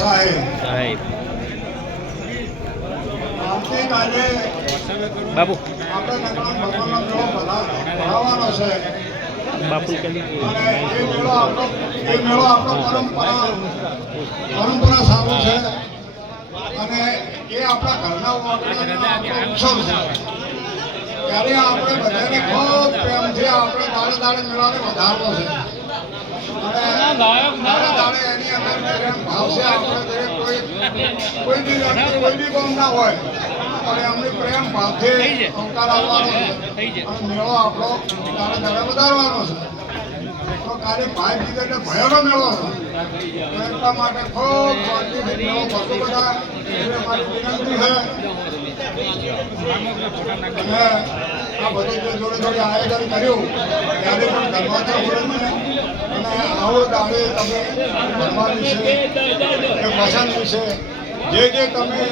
સાહેબ આવતીકાલે બાપુ આપણે ભગવાનનો મેળો ભરાવાનો છે. બાપુ અને એ મેળો આપણો પરંપરા સારું છે. અને એ આપણા ઘરના ઉત્સવ છે. ત્યારે આપણે બધાને ખૂબ પ્રેમથી આપણે દાડે દાડે મેળાને વધારવો છે. અને દાડે દાડે એની અંદર પ્રેમ ભાવ છે. આપણે દરેક કોઈ બી વ્યક્તિ કોઈ બી કામ ના હોય પણ એમની પ્રેમ ભાવથી અવતાર આવવાનો છે. અને મેળો આપણો દાડે દાડે વધારવાનો છે. તો કાલે ભાઈ બીજા એટલે ભયોનો મેળો છે. એટલા માટે ખૂબ શાંતિથી મેળો ભરતો બધા એટલે મારી વિનંતી છે. અને આ બધી જે જોડે જોડે આયોજન કર્યું ત્યારે પણ ધર્માચર બોલે અને આવો દાડે તમે ધર્મા વિશે કે પસંદ વિશે જે તમે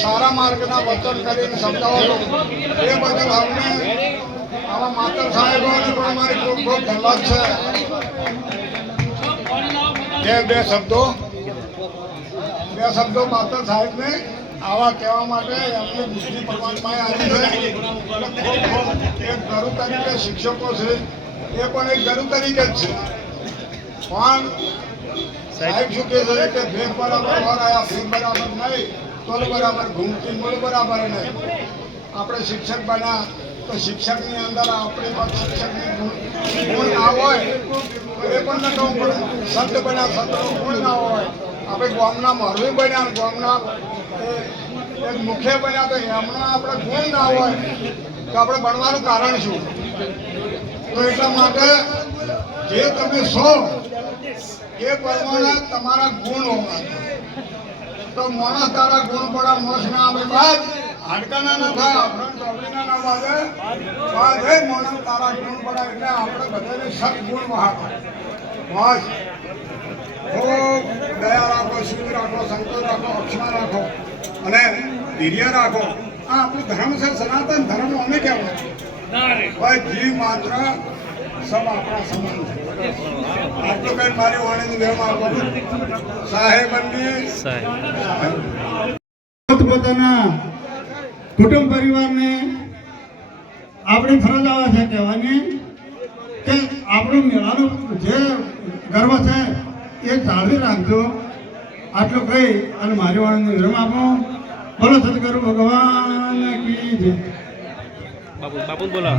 સારા માર્ગના વચન કરીને સમજાવો છો એ બદલ અમને આવા માતર સાહેબોને પણ અમારી ખૂબ ખૂબ ધન્યવાદ છે. બે શબ્દો માતર સાહેબને આવા કહેવા માટે એમની બુદ્ધિ પરમાત્માએ આવી છે. એક ગુરુ તરીકે શિક્ષકો છે એ પણ એક ગુરુ તરીકે જ છે. પણ સાહેબ શું કહે છે કે ભેગ બરાબર વરાયા ભેગ બરાબર નહીં તોલ બરાબર ઘૂમતી મૂળ બરાબર નહીં. આપણે શિક્ષક બન્યા તો શિક્ષકની અંદર આપણી પાસે શિક્ષકની ગુણ ના હોય તો એ પણ ન કહું પડે. સંત બન્યા સંતનો ગુણ ના હોય. આપણે ગામના મરવી બન્યા ગામના એક મુખ્ય બન્યા તો એમના આપણે ગુણ ના હોય તો આપણે બનવાનું કારણ શું? તો એટલા માટે જે તમે છો એ પ્રમાણે તમારા ગુણ હોવા. તો માણસ તારા ગુણ પડા મોસ ના આવે બાદ હાડકાના ના થાય આપણા ચોપડીના ના વાગે બાદ એ માણસ તારા ગુણ પડા એટલે આપણે બધાને સત ગુણ વહાવો. બસ ખૂબ દયા રાખો, શુદ્ધ રાખો, સંતોષ રાખો, અક્ષમા રાખો અને ધીર્ય રાખો. આ આપણું ધર્મ છે, સનાતન ધર્મ. અમે કહેવાય ભાઈ જીવ માત્ર સબ આપણા સમાન છે. આટલું કઈ મારી વાણીની વેમ આપો સાહેબની પોતાના કુટુંબ પરિવારને આપણી ફરજ આવે છે કહેવાની કે આપણું મેળાનું જે ગર્વ છે એ જાળવી રાખજો. આટલું કહી અને મારી વાણીને વિરામ આપો. બોલો સદગુરુ ભગવાન કી જય. બાપુ બોલો.